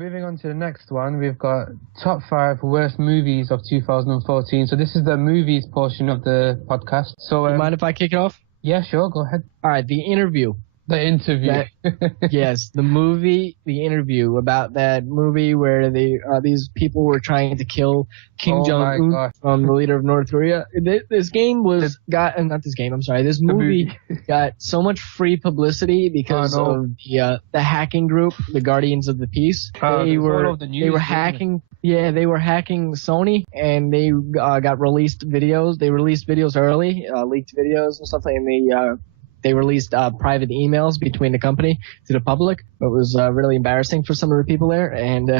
moving on to the next one, we've got top 5 worst movies of 2014. So this is the movies portion of the podcast. So, you mind if I kick it off? Yeah, sure, go ahead. All right, The Interview. The Interview. Yes, the movie, The Interview, about that movie where these people were trying to kill Kim Jong-un, the leader of North Korea. This movie got so much free publicity because of the hacking group, the Guardians of the Peace. They were hacking. Yeah, they were hacking Sony, and they got released videos. They released videos early, leaked videos and stuff, and they released private emails between the company to the public. It was really embarrassing for some of the people there. And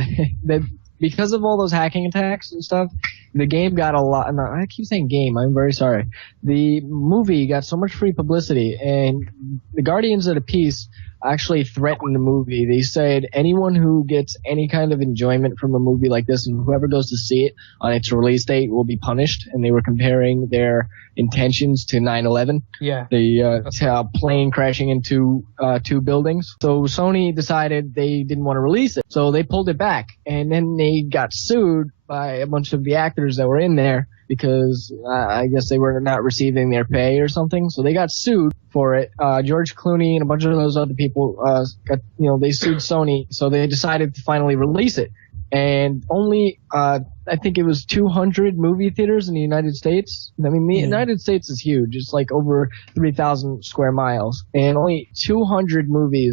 because of all those hacking attacks and stuff, the game got a lot. No, I keep saying game. I'm very sorry. The movie got so much free publicity, and the Guardians of the Peace actually threatened the movie. They said anyone who gets any kind of enjoyment from a movie like this, and whoever goes to see it on its release date, will be punished. And they were comparing their intentions to 9/11. Yeah. The plane crashing into 2 buildings. So Sony decided they didn't want to release it, so they pulled it back, and then they got sued by a bunch of the actors that were in there because I guess they were not receiving their pay or something. So they got sued for it. George Clooney and a bunch of those other people they sued Sony, so they decided to finally release it. And only I think it was 200 movie theaters in the United States. I mean, the United States is huge. It's like over 3,000 square miles, and only 200 movie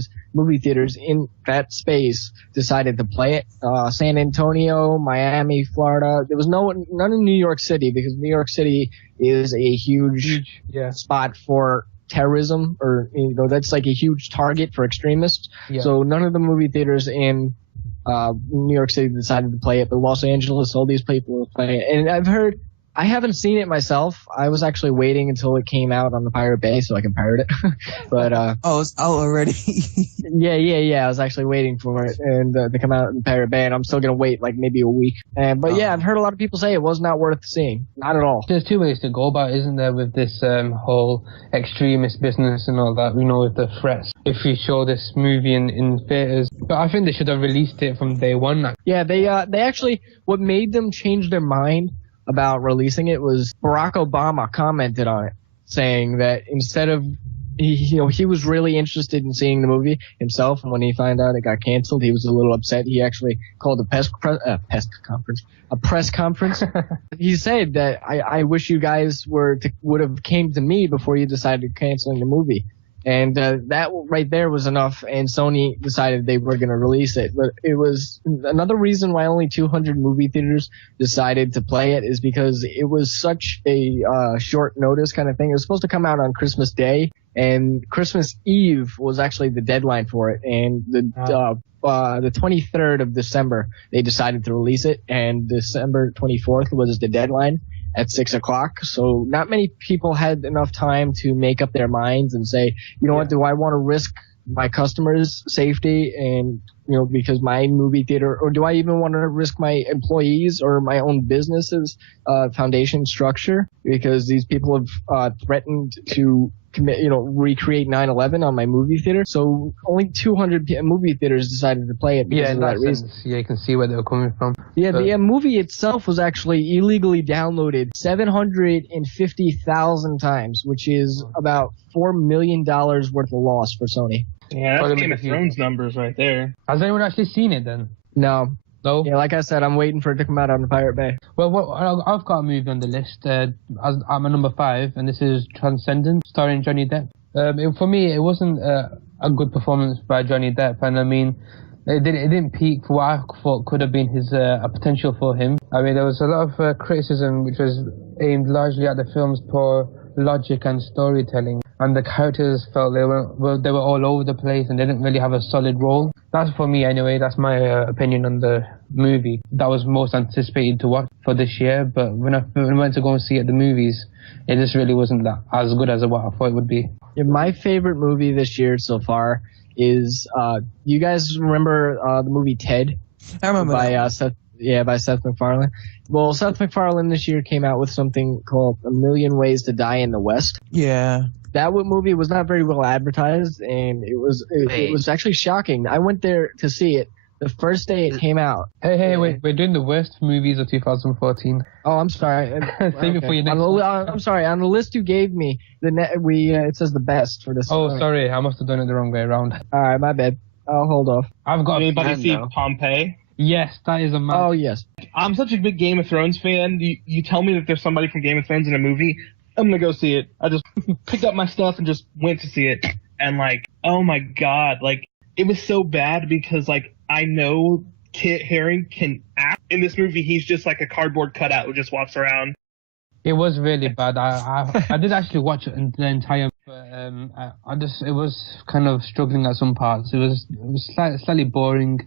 theaters in that space decided to play it. San Antonio, Miami, Florida. There was none in New York City, because New York City is a huge spot for terrorism, or that's like a huge target for extremists. Yeah. So none of the movie theaters in New York City decided to play it, but Los Angeles, all these people were playing it. And I haven't seen it myself. I was actually waiting until it came out on the Pirate Bay so I can pirate it. But it's out already. Yeah. I was actually waiting for it and to come out on the Pirate Bay, and I'm still gonna wait like maybe a week. But I've heard a lot of people say it was not worth seeing. Not at all. There's 2 ways to go about it, isn't there, with this whole extremist business and all that, with the threats if you show this movie in theaters. But I think they should have released it from day one. Yeah, they actually, what made them change their mind about releasing it was Barack Obama commented on it, saying that instead of he was really interested in seeing the movie himself, and when he found out it got canceled, he was a little upset. He actually called a press conference. He said that I wish you guys would have came to me before you decided canceling the movie. And that right there was enough, and Sony decided they were going to release it. But it was another reason why only 200 movie theaters decided to play it, is because it was such a short notice kind of thing. It was supposed to come out on Christmas Day, and Christmas Eve was actually the deadline for it. And the 23rd of December, they decided to release it, and December 24th was the deadline at 6:00. So not many people had enough time to make up their minds and say, what, do I want to risk my customers' safety and, because my movie theater, or do I even want to risk my employees or my own business's foundation structure? Because these people have threatened to recreate 9/11 on my movie theater. So only 200 movie theaters decided to play it because of that reason. Yeah, you can see where they were coming from. Yeah, the movie itself was actually illegally downloaded 750,000 times, which is about $4 million worth of loss for Sony. Yeah, that's Game of Thrones numbers right there. Has anyone actually seen it then? No. No? Yeah, like I said, I'm waiting for it to come out on the Pirate Bay. Well, I've got a movie on the list. I'm at number 5, and this is Transcendent, starring Johnny Depp. For me, it wasn't a good performance by Johnny Depp, and I mean, it didn't peak for what I thought could have been his a potential for him. I mean, there was a lot of criticism which was aimed largely at the film's poor logic and storytelling, and the characters felt they were all over the place and they didn't really have a solid role. That's for me anyway. That's my opinion on the movie. That was most anticipated to watch for this year, but when I went to go and see it at the movies, it just really wasn't that as good as what I thought it would be. Yeah, my favorite movie this year so far is you guys remember the movie Ted? I remember by Seth MacFarlane. Well, Seth MacFarlane this year came out with something called A Million Ways to Die in the West. Yeah. That movie was not very well advertised, and it was actually shocking. I went there to see it The first day it came out. Hey, wait, we're doing the worst movies of 2014. Oh, I'm sorry. Save it for your next one. I'm sorry. On the list you gave me, it says the best for this. Oh, sorry, I must have done it the wrong way around. All right, my bad. I'll hold off. I've got. Anybody see Pompeii? Yes, that is a man. Oh yes. I'm such a big Game of Thrones fan. You tell me that there's somebody from Game of Thrones in a movie, I'm gonna go see it. I just picked up my stuff and just went to see it, and like, oh my god, like it was so bad because like I know Kit Haring can act in this movie. He's just like a cardboard cutout who just walks around. It was really bad. I did actually watch it in the entire, but it was kind of struggling at some parts. It was slightly boring.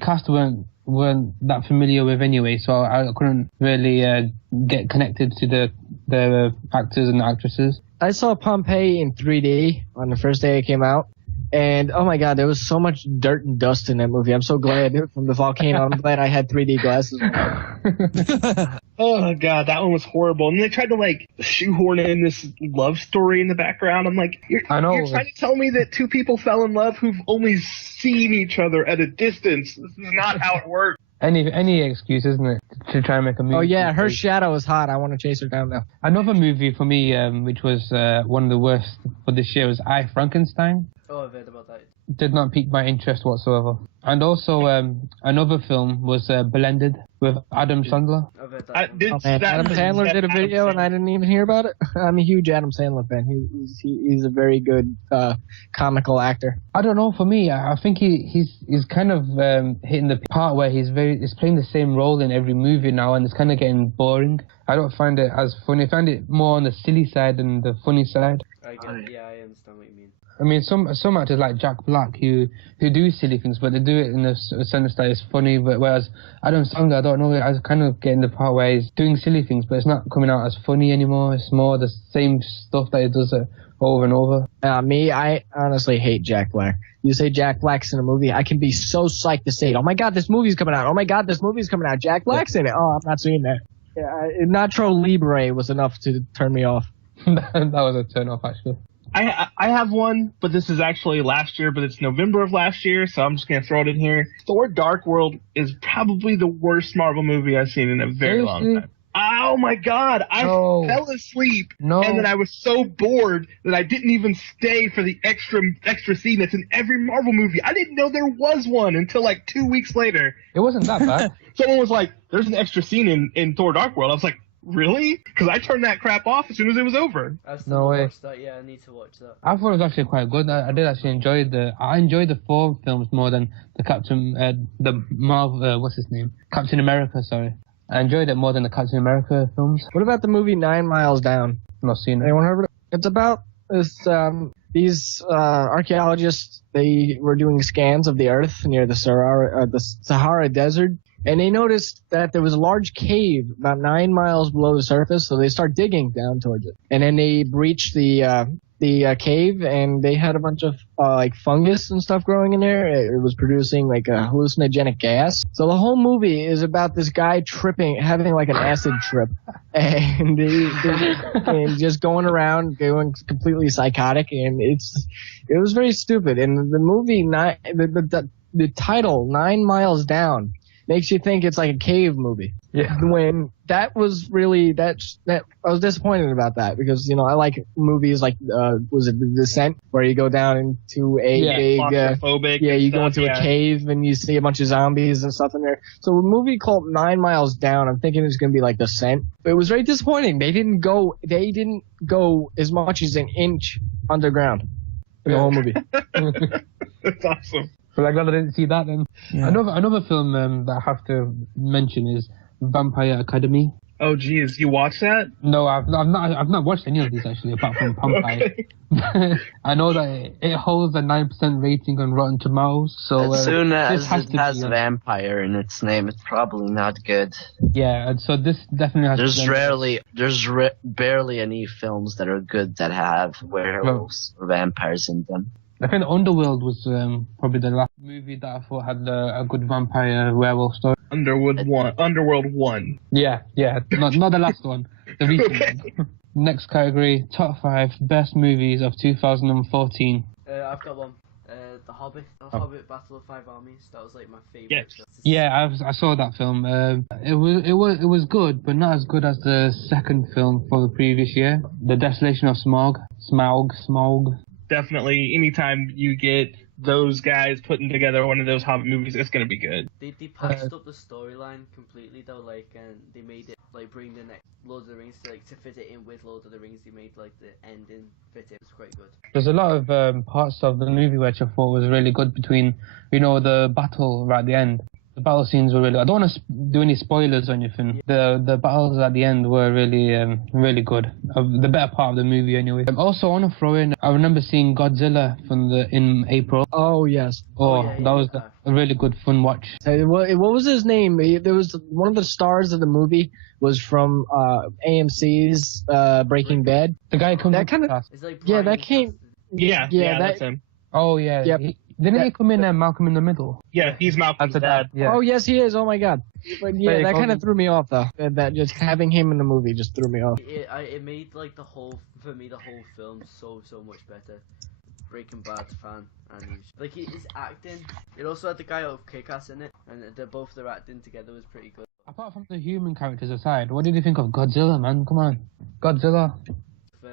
Cast weren't that familiar with anyway, so I couldn't really get connected to the actors and the actresses. I saw Pompeii in 3D on the first day it came out. And, oh my god, there was so much dirt and dust in that movie. I'm so glad from the volcano. I'm glad I had 3D glasses. Oh my god, that one was horrible. And they tried to, like, shoehorn in this love story in the background. I'm like, you're trying to tell me that two people fell in love who've only seen each other at a distance. This is not how it works. Any excuse, isn't it, to try and make a movie? Oh yeah, her shadow is hot. I want to chase her down now. Another movie for me, which was one of the worst for this year, was I, Frankenstein. Oh, I've heard about that. Did not pique my interest whatsoever. And also, another film was Blended with Adam Sandler. I've heard that. Adam Sandler did a video and I didn't even hear about it. I'm a huge Adam Sandler fan. He's a very good comical actor. I don't know. For me, I think he's kind of hitting the part where he's playing the same role in every movie now, and it's kind of getting boring. I don't find it as funny. I find it more on the silly side than the funny side. I understand what you mean. I mean, some actors like Jack Black who do silly things, but they do it in a sense that it's funny. But whereas Adam Sandler, I don't know, I kind of get in the part where he's doing silly things, but it's not coming out as funny anymore. It's more the same stuff that he does over and over. I honestly hate Jack Black. You say Jack Black's in a movie, I can be so psyched to say it. Oh my god, this movie's coming out. Oh my god, this movie's coming out. Jack Black's in it. Oh, I'm not seeing that. Yeah, Nacho Libre was enough to turn me off. That was a turn off, actually. I have one, but this is actually last year, but it's November of last year, so I'm just going to throw it in here. Thor Dark World is probably the worst Marvel movie I've seen in a very long time. Oh my god, I fell asleep, and then I was so bored that I didn't even stay for the extra scene that's in every Marvel movie. I didn't know there was one until like 2 weeks later. It wasn't that bad. Someone was like, there's an extra scene in Thor Dark World. I was like, really? Because I turned that crap off as soon as it was over. I've still watched that. Yeah, I need to watch that. I thought it was actually quite good. I did actually enjoy the Thor films more than the Marvel, what's his name? Captain America, sorry. I enjoyed it more than the Captain America films. What about the movie 9 Miles Down? Not seen it. Anyone heard of it? It's about these archaeologists. They were doing scans of the Earth near the Sahara Desert. And they noticed that there was a large cave about 9 miles below the surface, so they start digging down towards it. And then they breached the cave, and they had a bunch of like fungus and stuff growing in there. It was producing like a hallucinogenic gas. So the whole movie is about this guy having like an acid trip, and and just going around, going completely psychotic, and it was very stupid. And the movie, the title 9 Miles Down, makes you think it's like a cave movie. Yeah. When that was really that I was disappointed about that because I like movies like was it The Descent, where you go down into a big you go into a cave and you see a bunch of zombies and stuff in there. So a movie called 9 Miles Down, I'm thinking it's gonna be like Descent. But it was very disappointing. They didn't go as much as an inch underground in the whole movie. That's awesome. Well, I'm glad I didn't see that then. Yeah. Another film that I have to mention is Vampire Academy. Oh, geez, you watched that? No, I've not watched any of these actually, apart from Pompeii. Okay. I know that it holds a 9% rating on Rotten Tomatoes. So as soon as it has vampire in its name, it's probably not good. Yeah, and so this definitely has. There's barely any films that are good that have werewolves or vampires in them. I think Underworld was probably the last movie that I thought had a good vampire werewolf story. Underworld 1. Yeah, not the last one, the recent one. Next category, top 5 best movies of 2014. I've got one. Hobbit Battle of Five Armies. That was like my favorite. Yes. film. Yeah, I saw that film. It was good, but not as good as the second film for the previous year, The Desolation of Smaug. Definitely, anytime you get those guys putting together one of those Hobbit movies, it's gonna be good. They patched up the storyline completely though, like, and they made it like bring the next Lord of the Rings to fit it in with Lord of the Rings. They made like the ending fit it. It was quite good. There's a lot of parts of the movie which I thought was really good between, the battle right at the end. The battle scenes were really. I don't want to do any spoilers or anything. The battles at the end were really really good. The better part of the movie anyway. Also, I want to throw in. I remember seeing Godzilla in April. Oh yes. That was a really good fun watch. What was his name? There was one of the stars of the movie was from AMC's Breaking Bad. The guy comes. That kind of. It's like Yeah, that came. Yeah, that's him. Oh yeah. Yep. Didn't he come in there, Malcolm in the Middle? Yeah, he's Malcolm's That's dad. Yeah. Oh yes, he is. Oh my god. But yeah, Very that kind cool. of threw me off though. That just having him in the movie just threw me off. It made like the whole film so much better. Breaking Bad fan, and like his acting. It also had the guy out of Kick-Ass in it, and their acting together was pretty good. Apart from the human characters aside, what did you think of Godzilla, man? Come on, Godzilla.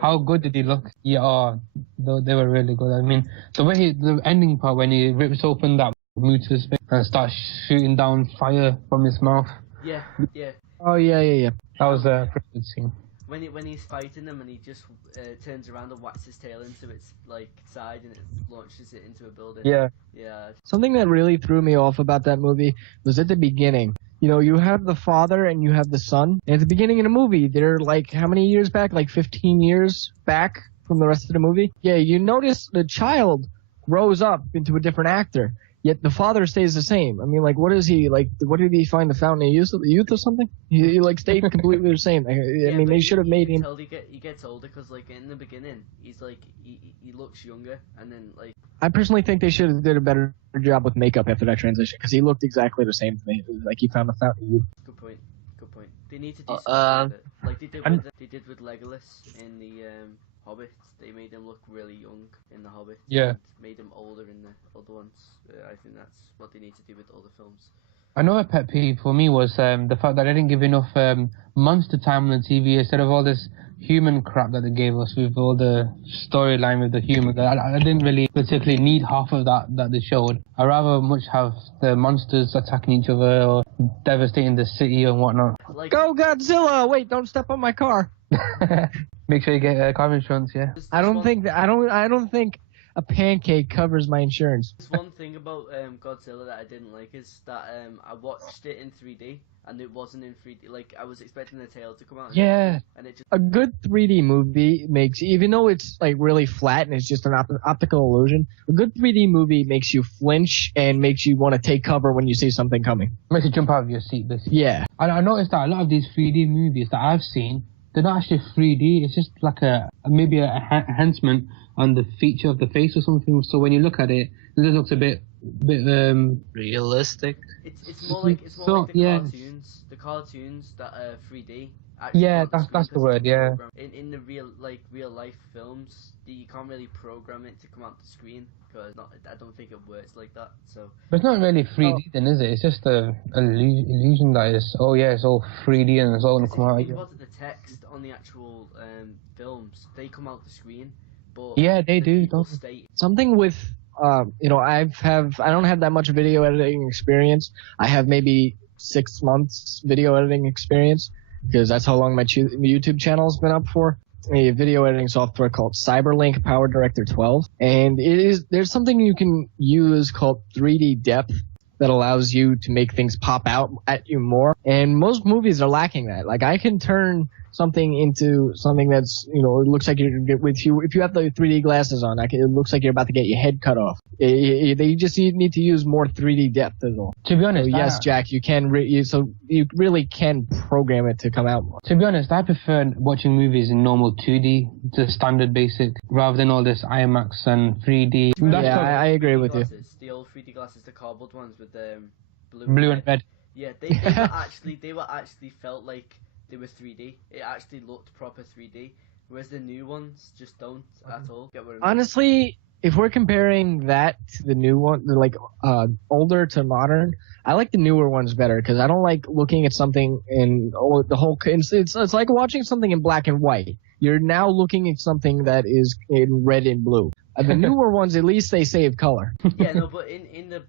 How good did he look? Yeah, they were really good. I mean, the ending part when he rips open that Mutu's face and starts shooting down fire from his mouth. Yeah. Oh yeah. That was a pretty good scene. When he's fighting them and he just turns around and whacks his tail into its like side and it launches it into a building. Yeah. Yeah. Something that really threw me off about that movie was at the beginning. You have the father and you have the son. And at the beginning of the movie, they're like, how many years back? Like 15 years back from the rest of the movie? Yeah, you notice the child grows up into a different actor, yet the father stays the same. I mean, like, what is he, like, what did he find, the fountain of youth or something? He like, stayed completely the same. I mean, they should have made him... He gets older because, like, in the beginning, he's, like, he looks younger, and then, like... I personally think they should have did a better job with makeup after that transition, because he looked exactly the same to me. It was like he found the fountain of youth. Good point. They need to do something with it. Like they did with Legolas in the Hobbit. They made him look really young in the Hobbit. Yeah. And made him older in the other ones. I think that's what they need to do with other films. Another pet peeve for me was the fact that they didn't give enough monster time on the TV instead of all this human crap that they gave us with all the storyline with the humans. I didn't really particularly need half of that they showed. I'd rather much have the monsters attacking each other or devastating the city and whatnot. Like, Go Godzilla! Wait, don't step on my car. Make sure you get car insurance, yeah. I don't think a pancake covers my insurance. There's one thing about Godzilla that I didn't like is that I watched it in 3D and it wasn't in 3D. Like I was expecting the tail to come out. Yeah. And it just A good 3D movie makes, even though it's like really flat and it's just an optical illusion, a good 3D movie makes you flinch and makes you want to take cover when you see something coming. Makes you jump out of your seat, basically. Yeah. I noticed that a lot of these 3D movies that I've seen, they're not actually 3D. It's just like maybe a enhancement on the feature of the face or something. So when you look at it, it just looks a bit realistic. it's more like cartoons. The cartoons that are 3D. Yeah, that's the word. Yeah. In the real life films, you can't really program it to come out the screen because I don't think it works like that. So. But it's not really 3D then, is it? It's just an illusion that is. Oh yeah, it's all 3D and it's all gonna come out. Think about the text on the actual films, they come out the screen, but yeah, they do. Something with I don't have that much video editing experience. I have maybe 6 months video editing experience because that's how long my YouTube channel has been up for. A video editing software called Cyberlink Power Director 12, and there's something you can use called 3D depth that allows you to make things pop out at you more. And most movies are lacking that. Like I can turn something into something that's, it looks like if you have the 3D glasses on, it looks like you're about to get your head cut off. They just need to use more 3D depth as well. To be honest, so yes, Jack, you can. You really can program it to come out more. To be honest, I prefer watching movies in normal 2D, the standard basic, rather than all this IMAX and 3D. I agree with you. The old 3D glasses, the cardboard ones with blue and red. Yeah, they were actually felt like they were 3D. It actually looked proper 3D, whereas the new ones just don't at all. Get what I mean? Honestly, if we're comparing that to the new one, like older to modern, I like the newer ones better because I don't like looking at something in the whole. It's like watching something in black and white. You're now looking at something that is in red and blue. The newer ones, at least they save color. Yeah, no, but in the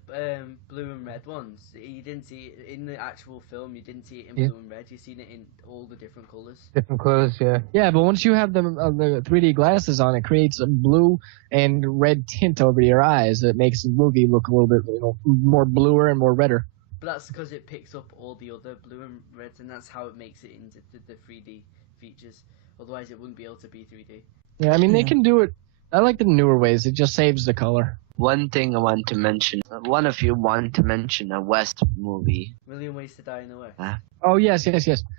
blue and red ones, you didn't see it in the actual film. You didn't see it in blue and red. You've seen it in all the different colors. Different colors, yeah. Yeah, but once you have the 3D glasses on, it creates a blue and red tint over your eyes that makes the movie look a little bit more bluer and more redder. But that's because it picks up all the other blue and reds, and that's how it makes it into the 3D features. Otherwise, it wouldn't be able to be 3D. Yeah, I mean, they can do it. I like the newer ways. It just saves the color. One thing I want to mention. One of you wanted to mention a West movie. Million Ways to Die in the West. Oh, yes.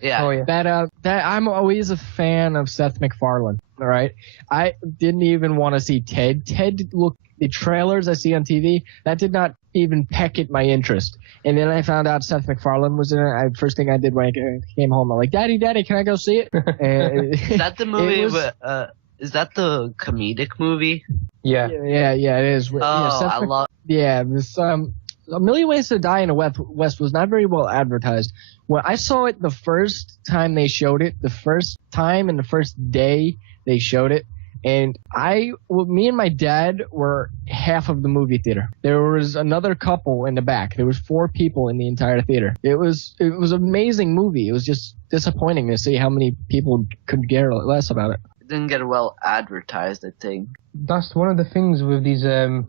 Yeah. Oh, yeah. That I'm always a fan of Seth MacFarlane. All right. I didn't even want to see Ted. The trailers I see on TV, that did not even peck at my interest. And then I found out Seth MacFarlane was in it. First thing I did when I came home, I'm like, Daddy, can I go see it? Is that the movie? Is that the comedic movie? Yeah, it is. I love. Yeah, this A Million Ways to Die in the West was not very well advertised. When I saw it the first time they showed it, the first time and the first day they showed it, and me and my dad were half of the movie theater. There was another couple in the back. There was 4 people in the entire theater. It was an amazing movie. It was just disappointing to see how many people could care less about it. Didn't get well advertised, I think. That's one of the things with these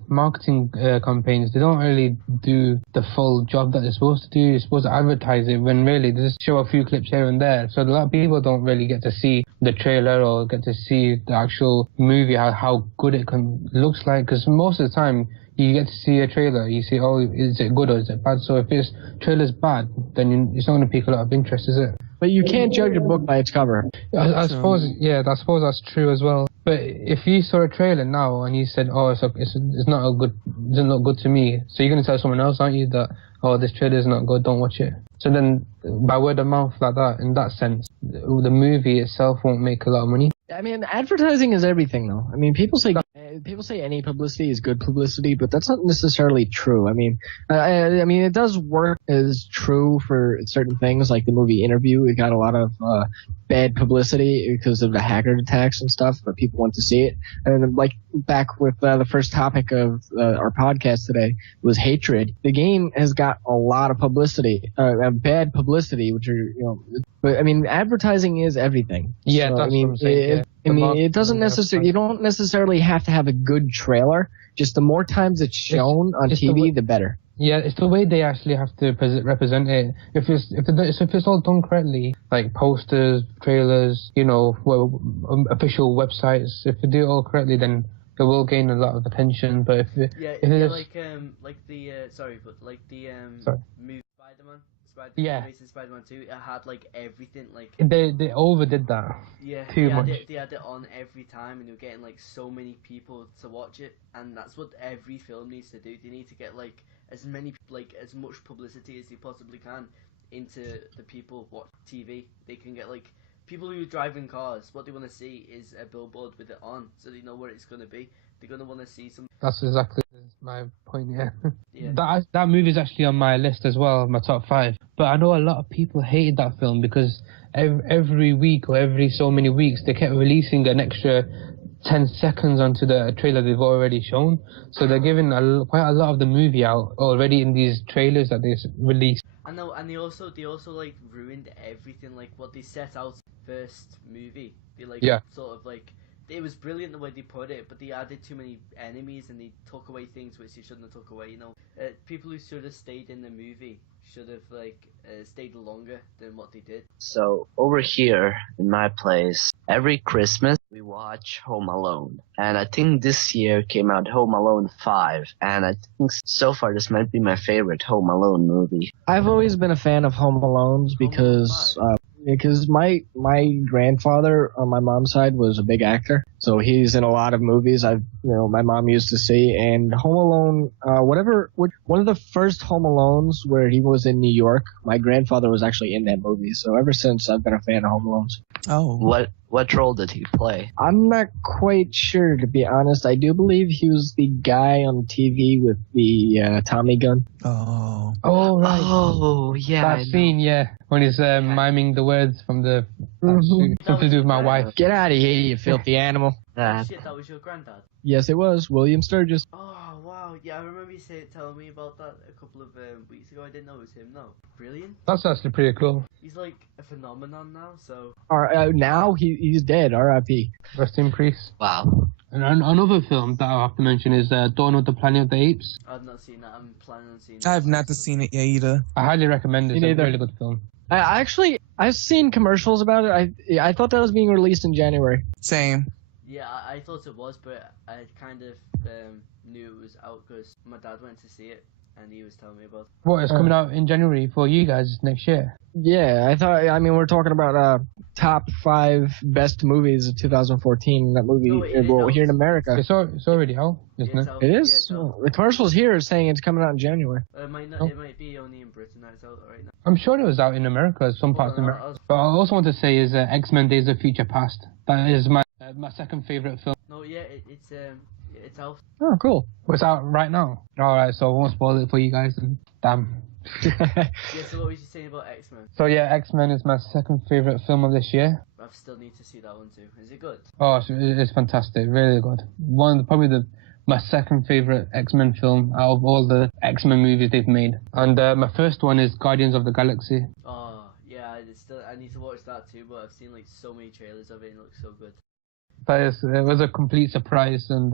marketing campaigns. They don't really do the full job that they're supposed to do. You're supposed to advertise it when really they just show a few clips here and there. So a lot of people don't really get to see the trailer or get to see the actual movie, how good it looks like. Because most of the time, you get to see a trailer, you see, oh, is it good or is it bad? So if this trailer's bad, then it's not going to pique a lot of interest, is it? But you can't judge a book by its cover. I suppose that's true as well. But if you saw a trailer now and you said, oh, it's not a good, it doesn't look good to me, so you're going to tell someone else, aren't you, that, oh, this trailer is not good, don't watch it. So then, by word of mouth like that, in that sense, the movie itself won't make a lot of money. I mean, advertising is everything, though. I mean, people say any publicity is good publicity, but that's not necessarily true. I mean, it does work as true for certain things, like the movie Interview. It got a lot of bad publicity because of the hacker attacks and stuff, but people want to see it. And like back with the first topic of our podcast today was Hatred. The game has got a lot of publicity, bad publicity, which are But I mean, advertising is everything. Yeah, so, that's what I'm saying. It doesn't necessarily. You don't necessarily have to have a good trailer. Just the more times it's shown on TV, the better. Yeah, it's the way they actually have to represent it. If it's all done correctly, like posters, trailers, official websites. If they do it all correctly, then it will gain a lot of attention. But like the movie Spider-Man. Spider-Man 2, it had like everything, like they overdid that. Yeah, too much. They had it on every time, and they were getting like so many people to watch it, and that's what every film needs to do. They need to get like as much publicity as they possibly can into the people watch TV. They can get like people who are driving cars. What they want to see is a billboard with it on, so they know where it's going to be. They're going to want to see some. That's exactly my point, yeah. Yeah. That movie's actually on my list as well, my top 5. But I know a lot of people hated that film because every week or every so many weeks they kept releasing an extra 10 seconds onto the trailer they've already shown. So they're giving quite a lot of the movie out already in these trailers that they released. I know, and they also like ruined everything, like what they set out first movie. They sort of like. It was brilliant the way they put it, but they added too many enemies and they took away things which they shouldn't have took away. People who should have stayed in the movie should have stayed longer than what they did. So over here in my place, every Christmas we watch Home Alone, and I think this year came out Home Alone 5, and I think so far this might be my favorite Home Alone movie. I've always been a fan of Home Alones because my grandfather on my mom's side was a big actor, so he's in a lot of movies my mom used to see. And Home Alone, one of the first Home Alones where he was in New York, my grandfather was actually in that movie. So ever since, I've been a fan of Home Alones. Oh. What role did he play? I'm not quite sure, to be honest. I do believe he was the guy on TV with the Tommy gun. Oh. Oh, right. Oh, yeah. I That know. scene, yeah, when he's miming the words from the Mhm. something to do with my wife. Get out of here, you filthy animal. That- Shit, that was your granddad. Yes, it was. William Sturgis. Oh wow, yeah, I remember you telling me about that a couple of weeks ago. I didn't know it was him. No, brilliant. That's actually pretty cool. He's like a phenomenon now. So Now he's dead. R.I.P. Rest in peace. Wow. And another film that I have to mention is Dawn of the Planet of the Apes. I've not seen that. I'm planning on seeing. I have not seen it yet either. I highly recommend it. It's Me a neither. really good film. I've seen commercials about it. I thought that was being released in January. Same. Yeah, I thought it was, but I kind of knew it was out because my dad went to see it and he was telling me about it. What, it's coming out in January for you guys next year? Yeah, we're talking about top 5 best movies of 2014. That movie, No, it is out. here in America. It's already out, isn't It's it? out, It yeah, is. it's out. The commercials here are saying it's coming out in January. It might not. Oh. It might be only in Britain that it's out right now. I'm sure it was out in America, some parts of America. But I also want to say is X-Men: Days of Future Past. That is my second favorite film. No, yeah, it's out. Oh, cool. It's out right now. Alright, so I won't spoil it for you guys. Then. Damn. Yeah. So what was you saying about X-Men? So yeah, X-Men is my second favorite film of this year. I still need to see that one too. Is it good? Oh, it's fantastic, really good. My second favorite X-Men film out of all the X-Men movies they've made. And my first one is Guardians of the Galaxy. Oh, yeah. I need to watch that too. But I've seen like so many trailers of it and it looks so good. It was a complete surprise, and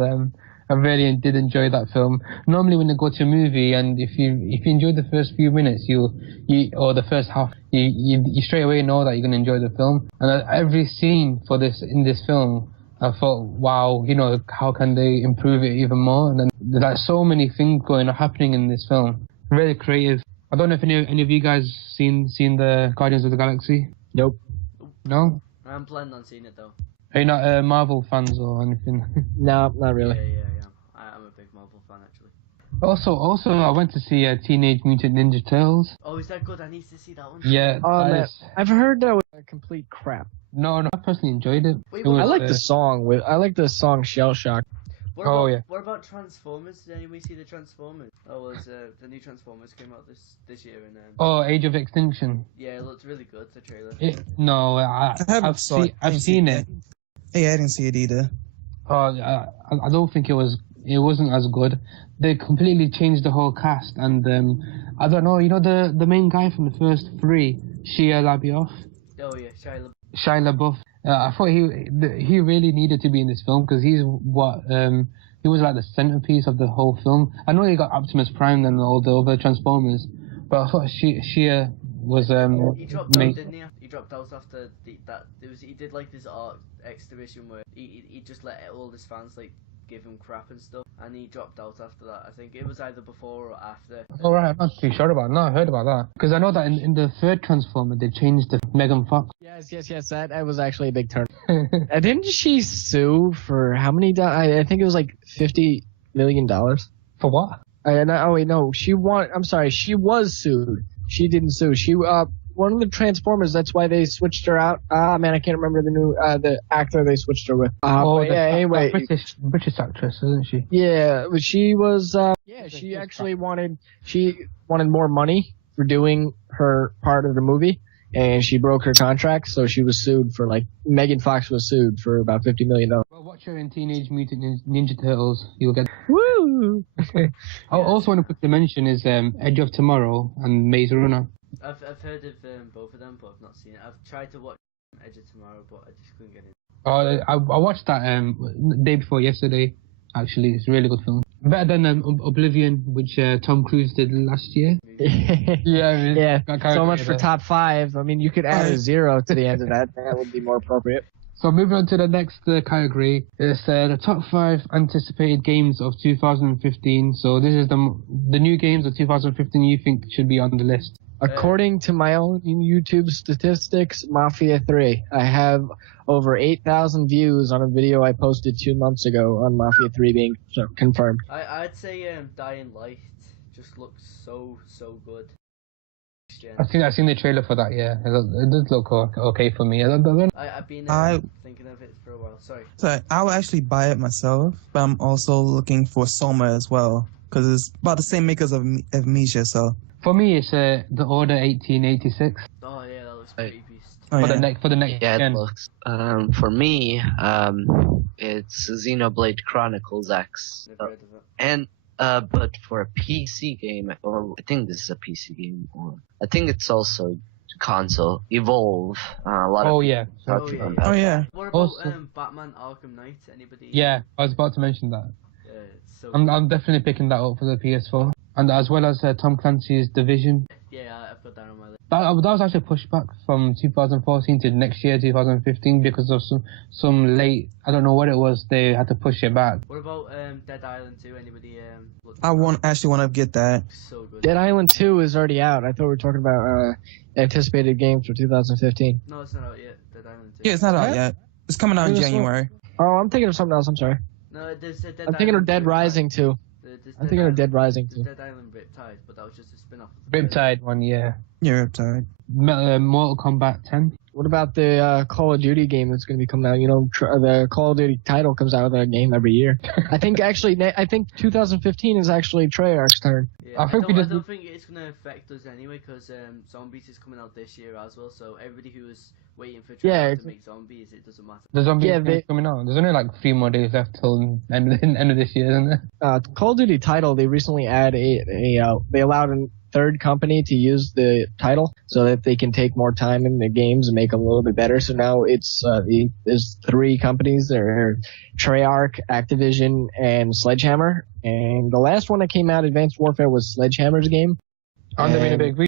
I really did enjoy that film. Normally, when you go to a movie, and if you enjoy the first few minutes, or the first half, you straight away know that you're gonna enjoy the film. And every scene in this film, I thought, wow, how can they improve it even more? And then there's so many things happening in this film. Really creative. I don't know if any of you guys seen the Guardians of the Galaxy. Nope. No? I'm planning on seeing it though. Are you not Marvel fans or anything? No, not really. Yeah. I'm a big Marvel fan actually. Also, I went to see Teenage Mutant Ninja Turtles. Oh, is that good? I need to see that one. Yeah, Oh, that man. is- I've heard that was a complete crap. no, I personally enjoyed it. Wait, It was, I like the song. I like the song Shell Shock. What Oh, about, yeah. What about Transformers? Did anyone see the Transformers? Oh, the new Transformers came out this year and Oh, Age of Extinction. yeah, it looked really good. The trailer. No, I've seen it. Hey, I didn't see it either. I don't think it wasn't as good. They completely changed the whole cast, and I don't know. The main guy from the first 3, Shia LaBeouf, Oh yeah, Shia Shia LaBeouf. I thought he really needed to be in this film because he was like the centerpiece of the whole film. I know you got Optimus Prime and all the other Transformers, but I thought Shia was He dropped out, made. didn't he? He dropped out after he did like this art exhibition where he just let all his fans like give him crap and stuff, and he dropped out after that. I think it was either before or after. All right, I'm not too sure about it. No, I heard about that because I know that in the third Transformer they changed to Megan Fox. Yes. That was actually a big turn. Didn't she sue for how many? I think it was like $50 million. For what? She was sued. She didn't sue. She one of the Transformers. That's why they switched her out. Man, I can't remember the actor they switched her with. Anyway, British actress, isn't she? yeah, but she was. She actually wanted more money for doing her part of the movie, and she broke her contract, so she was sued for Megan Fox was sued for about $50 million. Well, watch her in Teenage Mutant Ninja Turtles. You'll get. Woo! I also want to quickly mention is Edge of Tomorrow and Maze Runner. I've heard of both of them, but I've not seen it. I've tried to watch Edge of Tomorrow, but I just couldn't get in. Oh, I watched that day before yesterday. Actually, it's a really good film. Better than Oblivion, which Tom Cruise did last year. Yeah. So much for top 5. I mean, you could add a 0 to the end of that. That would be more appropriate. So moving on to the next category, it's the top 5 anticipated games of 2015. So this is the new games of 2015 you think should be on the list. According to my own YouTube statistics, Mafia 3. I have over 8,000 views on a video I posted 2 months ago on Mafia 3 being confirmed. I'd say Dying Light just looks so good. I've seen the trailer for that. Yeah, it does look okay for me. I've been thinking of it for a while. Sorry. So I will actually buy it myself, but I'm also looking for Soma as well because it's about the same makers of Amnesia. So for me, it's the Order 1886. Oh yeah, that looks pretty beast. oh, For yeah. the next Yeah, it gen. looks. For me, it's Xenoblade Chronicles X. Never heard of it. And but for a PC game, or I think this is a PC game, or I think it's also console. Evolve. A lot Oh of yeah. Oh, talking yeah. about Oh that. yeah. What about Also- Batman Arkham Knight? Anybody? Yeah, I was about to mention that. It's so I'm definitely picking that up for the PS4, and as well as Tom Clancy's Division. yeah, I've got that on my list. That was actually pushed back from 2014 to next year, 2015, because of some late. I don't know what it was. They had to push it back. What about Dead Island 2? Anybody? Looked I at that? actually want to get that. So good. Dead Island 2 is already out. I thought we were talking about anticipated games for 2015. No, it's not out yet. Dead Island 2. Yeah, it's not out What? yet. It's coming out in Who's this one? January. Oh, I'm thinking of something else. I'm sorry. No, there's a Dead I'm thinking of Island Dead 2. Rising 2. I'm thinking of Dead Rising 2. Dead Island Riptide, but that was just a spin-off. Of the Riptide one, yeah. Yeah, Riptide. Mortal Kombat 10. What about the Call of Duty game that's going to be coming out? You know, the Call of Duty title comes out with a game every year. I think 2015 is actually Treyarch's turn. Yeah, I think I we just- don't think it's going to affect us anyway, because Zombies is coming out this year as well, so everybody who was waiting for Yeah, Treyarch to make Zombies, it doesn't matter. The zombie Yeah, game's coming out. There's only like 3 more days left till end of this year, isn't there? Call of Duty title, they recently they allowed a third company to use the title so that they can take more time in the games and make them a little bit better. So now there's 3 companies. They're Treyarch, Activision, and Sledgehammer. And the last one that came out, Advanced Warfare, was Sledgehammer's game. And they made a big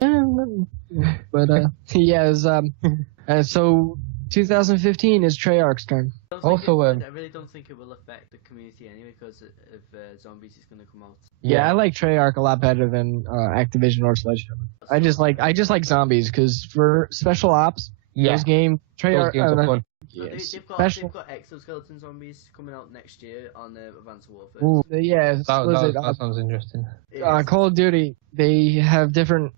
But yeah, it was, so 2015 is Treyarch's turn. Also, I really don't think it will affect the community anyway, because if Zombies is going to come out. Yeah, I like Treyarch a lot better than Activision or Sledgehammer. I just like Zombies because for special ops, Yeah. those games Those Treyarch. games are fun. So yes. they've got Exoskeleton Zombies coming out next year on Advanced Warfare. Ooh, yeah, That sounds interesting. Call of Duty, they have different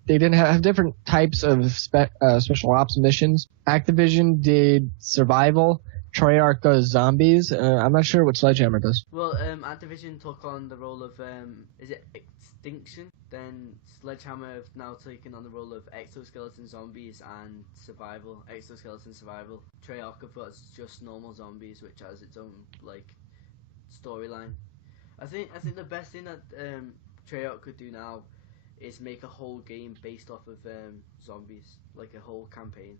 types of special ops missions. Activision did survival. Treyarch does zombies. I'm not sure what Sledgehammer does. Well, Activision took on the role of is it Extinction? Then Sledgehammer have now taken on the role of Exoskeleton Zombies and Survival. Exoskeleton Survival. Treyarch have got just normal zombies, which has its own like storyline. I think the best thing that Treyarch could do now is make a whole game based off of zombies, like a whole campaign.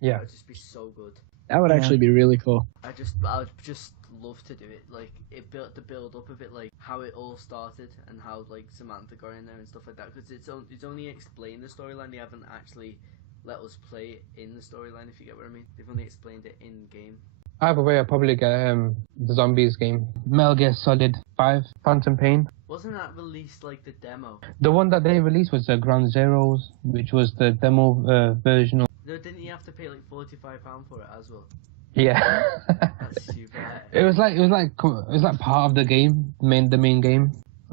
Yeah. That would just be so good. That would actually be really cool. I would just love to do it. Like it built the build up of it, like how it all started and how like Samantha got in there and stuff like that. Because it's only explained the storyline. They haven't actually let us play it in the storyline. If you get what I mean, they've only explained it in game. Either way, I'll probably get the Zombies game. Metal Gear Solid 5, Phantom Pain. Wasn't that released like the demo? The one that they released was Ground Zeroes, which was the demo version of... No, didn't you have to pay like £45 for it as well? Yeah. That's stupid. It was like part of the game, the main game.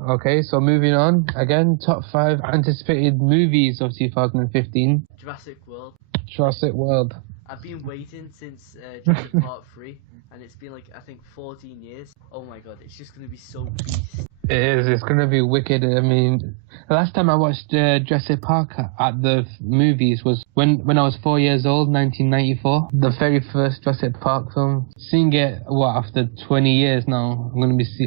Okay, so moving on. Again, top 5 anticipated movies of 2015. Jurassic World. Jurassic World. I've been waiting since Jurassic Part 3, and it's been like I think 14 years. Oh my god, it's just gonna be so beast. It is. It's gonna be wicked. I mean, the last time I watched Jurassic Park at the movies was when I was 4 years old, 1994. The very first Jurassic Park film. Seeing it after 20 years now,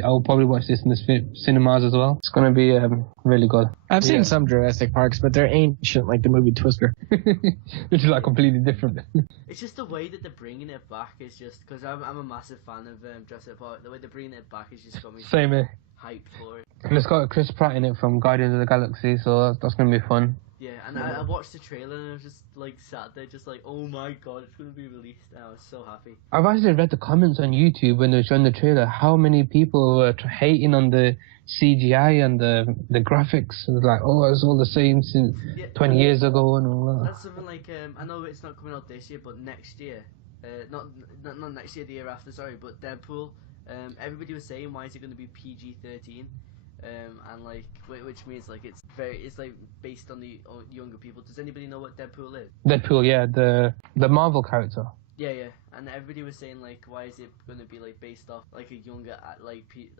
I'll probably watch this in the cinemas as well. It's gonna be really good. I've seen some Jurassic Parks, but they're ancient, like the movie Twister. Which is like completely different. It's just the way that they're bringing it back is just because I'm a massive fan of Jurassic Park. The way they're bringing it back is just got me Same here. hyped for it. And it's got Chris Pratt in it from Guardians of the Galaxy, so that's gonna be fun. Yeah, and I watched the trailer and I was just like sat there, just like, oh my god, it's gonna be released. And I was so happy. I've actually read the comments on YouTube when they were showing the trailer. How many people were hating on the CGI and the graphics? It was like, oh, it's all the same since 20 years ago and all that. That's something like I know it's not coming out this year, but next year, not next year, the year after, sorry, but Deadpool. Everybody was saying, why is it going to be PG-13? and like which means like it's like based on the younger people. Does anybody know what Deadpool is? Deadpool, yeah, the Marvel character. Yeah, and everybody was saying like, why is it going to be like based off like a younger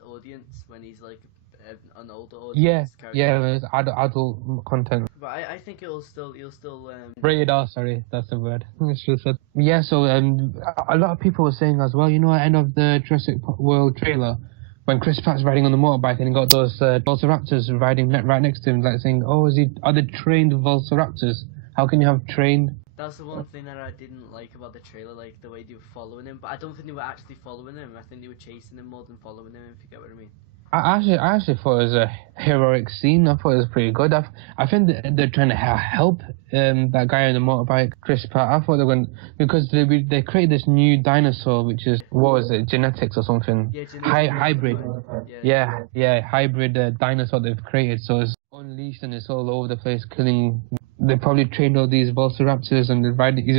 audience when he's like an older audience character? Yeah, it's adult content. But I think he'll still Rated R, sorry, that's the word. I should have said. Yeah, so a lot of people were saying as well, you know, at the end of the Jurassic World trailer, when Chris Pratt's riding on the motorbike and he got those Velociraptors riding right next to him, like saying, "Oh, are they trained Velociraptors? How can you have trained?" That's the one thing that I didn't like about the trailer, like the way they were following him. But I don't think they were actually following him. I think they were chasing him more than following him, if you get what I mean. I actually thought it was a heroic scene. I thought it was pretty good. I think they're trying to help that guy on the motorbike, Chris Pratt. I thought they were going, because they created this new dinosaur, which is, what was it, genetics or something? Yeah, hybrid. Yeah, hybrid dinosaur they've created. So it's unleashed and it's all over the place, killing. They probably trained all these Velociraptors and he's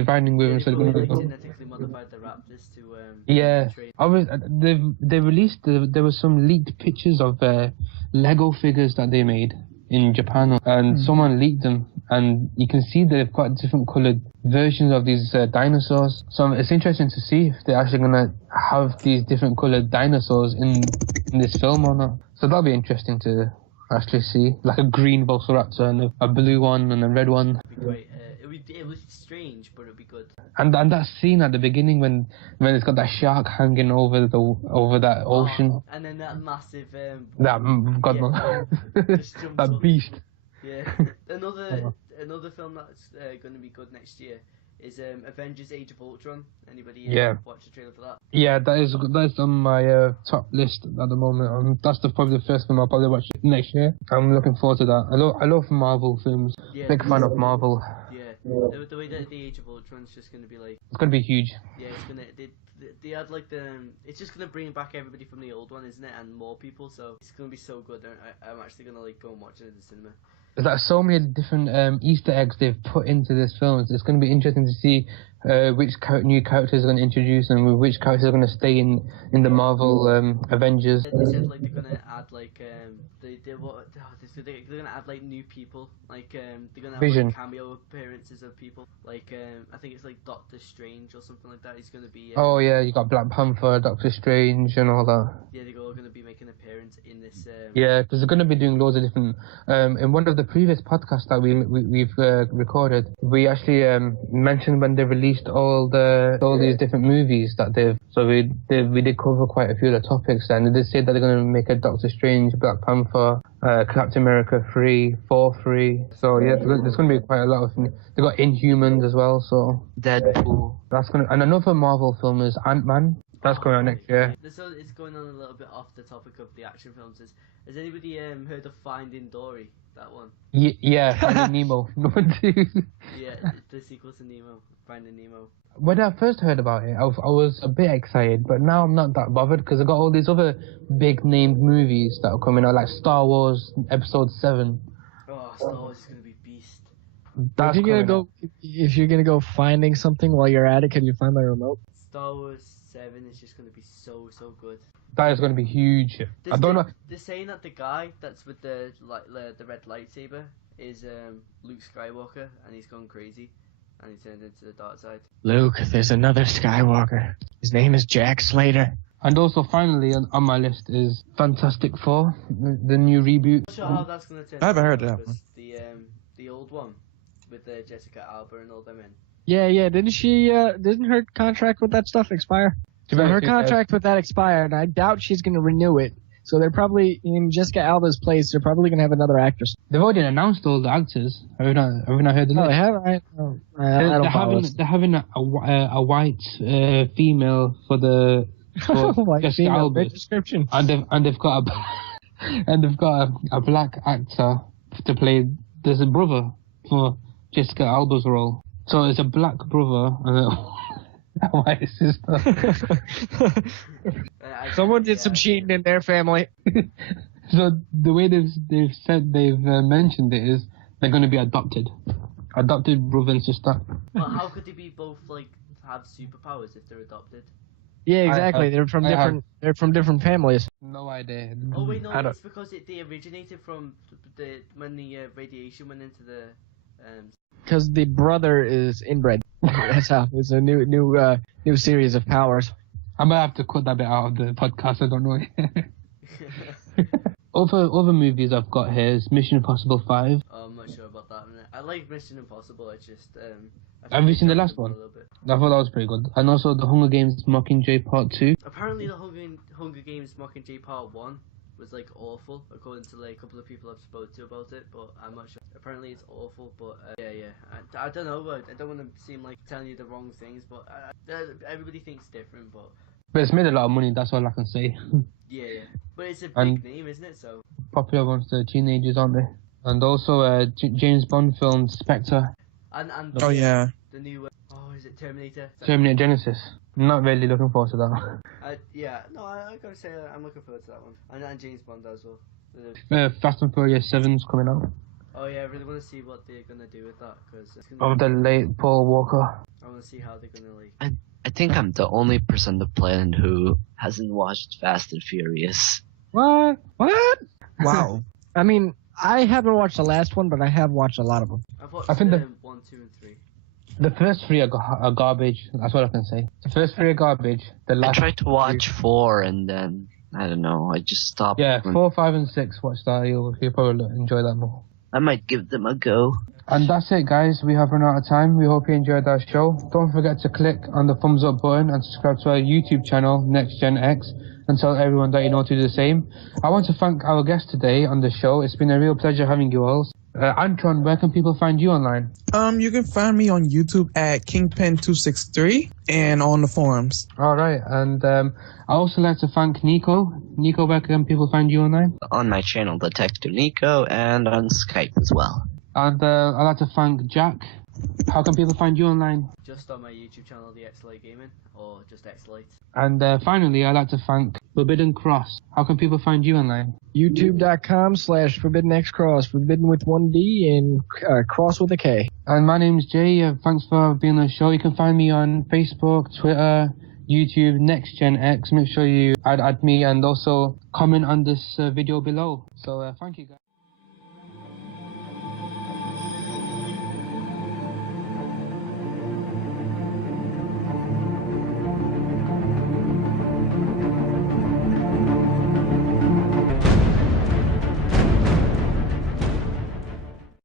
riding with them. So they're going to genetically modified the raptors to they released there were some leaked pictures of Lego figures that they made in Japan, and someone leaked them, and you can see they've got different coloured versions of these dinosaurs. So it's interesting to see if they're actually going to have these different coloured dinosaurs in this film or not. So that'll be interesting to actually see, like a green Velociraptor and a blue one and a red one. It'd be great. It was strange, but it'd be good. And that scene at the beginning when it's got that shark hanging over that ocean. And then that massive that beast. Yeah. Another film that's going to be good next year is Avengers: Age of Ultron. Anybody watch the trailer for that? Yeah, that's on my top list at the moment. That's probably the first film I'll probably watch next year. I'm looking forward to that. I love Marvel films. Yeah, big fan of Marvel. Yeah, the way that the Age of Ultron is just going to be like. It's going to be huge. Yeah, it's gonna. They had like it's just gonna bring back everybody from the old one, isn't it? And more people, so it's gonna be so good. I'm actually gonna like go and watch it in the cinema. There's like so many different Easter eggs they've put into this film. It's going to be interesting to see which new characters are going to introduce and which characters are going to stay in the Marvel Avengers. They said like they're going to add like they're going to add like new people, like they're going to have like, cameo appearances of people, like I think it's like Doctor Strange or something like that. He's going to be oh yeah, you got Black Panther, Doctor Strange and all that. Yeah, they're all going to be making an appearance in this yeah, because they're going to be doing loads of different in one of the previous podcasts that we've recorded, we actually mentioned when they released all these different movies that we did cover quite a few of the topics, and they did say that they're going to make a Doctor Strange, Black Panther, Captain America 3, 4, 3. So yeah, there's going to be quite a lot of. They got Inhumans as well, so Deadpool. And another Marvel film is Ant-Man. That's coming out next year. So it's going on a little bit off the topic of the action films. Has anybody heard of Finding Dory? That one? Yeah, Finding Nemo. Number 2. Yeah, the sequel to Nemo, Finding Nemo. When I first heard about it, I was a bit excited, but now I'm not that bothered because I got all these other big named movies that are coming out, like Star Wars Episode 7. Oh, Star Wars is gonna be beast. If you're gonna go finding something while you're at it, can you find my remote? Star Wars 7 is just gonna be so good. That is going to be huge. I don't know. They're saying that the guy that's with the red lightsaber is Luke Skywalker, and he's gone crazy, and he's turned into the dark side. Luke, there's another Skywalker. His name is Jack Slater. And also, finally, on my list is Fantastic Four, the new reboot. I'm not sure how that's gonna turn. I haven't heard of that one. The old one with Jessica Alba and all them in. Yeah. Didn't her contract with that stuff expire? So her contract with that expired, and I doubt she's going to renew it. So they're probably, in Jessica Alba's place, they're probably going to have another actress. They've already announced all the actors. Have you not heard the list? Oh, they have? I don't they're having a white female for Jessica Alba. Great description. And they've got a black actor to play. There's a brother for Jessica Alba's role. So it's a black brother and a white sister. Someone did some cheating in their family. So the way they've mentioned it is they're going to be adopted brother and sister. Well, how could they be both like have superpowers if they're adopted? Yeah, exactly. have- They're from I have- different. They're from different families. No idea. Oh wait, no, I don't- it's because they originated from when the radiation went into the. Because the brother is inbred. That's how. It's a new series of powers. I might have to cut that bit out of the podcast. I don't know. Other movies I've got here is Mission Impossible 5. Oh, I'm not sure about that. I like Mission Impossible. It's just. Have you seen the last one? I thought that was pretty good. And also the Hunger Games Mockingjay Part 2. Apparently, the Hunger Games Mockingjay Part 1 was like awful, according to like a couple of people I've spoke to about it. But I'm not sure. Apparently, it's awful. But yeah. I don't know. I don't want to seem like telling you the wrong things. But everybody thinks different. But it's made a lot of money. That's all I can say. yeah. But it's a big And- name, isn't it? So. Popular amongst the teenagers, aren't they? And also James Bond film Spectre, And Oh yeah. the new is it Terminator? Terminator Genesis. Not really looking forward to that. Yeah, no, I gotta say I'm looking forward to that one, and James Bond as well. Fast and Furious 7's coming out. Oh yeah, I really want to see what they're gonna do with that because Of the late Paul Walker. I want to see how they're gonna like. I think I'm the only person on the planet who hasn't watched Fast and Furious. What? Wow. I mean, I haven't watched the last one, but I have watched a lot of them. I've watched I think 1, 2, and 3. The first three are garbage. That's what I can say. The first three are garbage. The I last tried to watch 4 and then, I don't know, I just stopped. Yeah, when- 4, 5, and 6. Watch that. You'll probably enjoy that more. I might give them a go. And that's it, guys. We have run out of time. We hope you enjoyed our show. Don't forget to click on the thumbs up button and subscribe to our YouTube channel, Next Gen X, and tell everyone that you know to do the same. I want to thank our guest today on the show. It's been a real pleasure having you all. Antron, where can people find you online? You can find me on YouTube at Kingpin263 and on the forums. All right, and I also like to thank Nico. Nico, where can people find you online? On my channel, Detective Nico, and on Skype as well. And I'd like to thank Jack. How can people find you online? Just on my YouTube channel, The X-Lite Gaming, or just X-Lite. And finally, I'd like to thank Forbidden Cross. How can people find you online? YouTube.com/ForbiddenXCross. Forbidden with 1D and cross with a K. And my name's Jay. Thanks for being on the show. You can find me on Facebook, Twitter, YouTube, Next Gen X. Make sure you add me and also comment on this video below. So thank you, guys.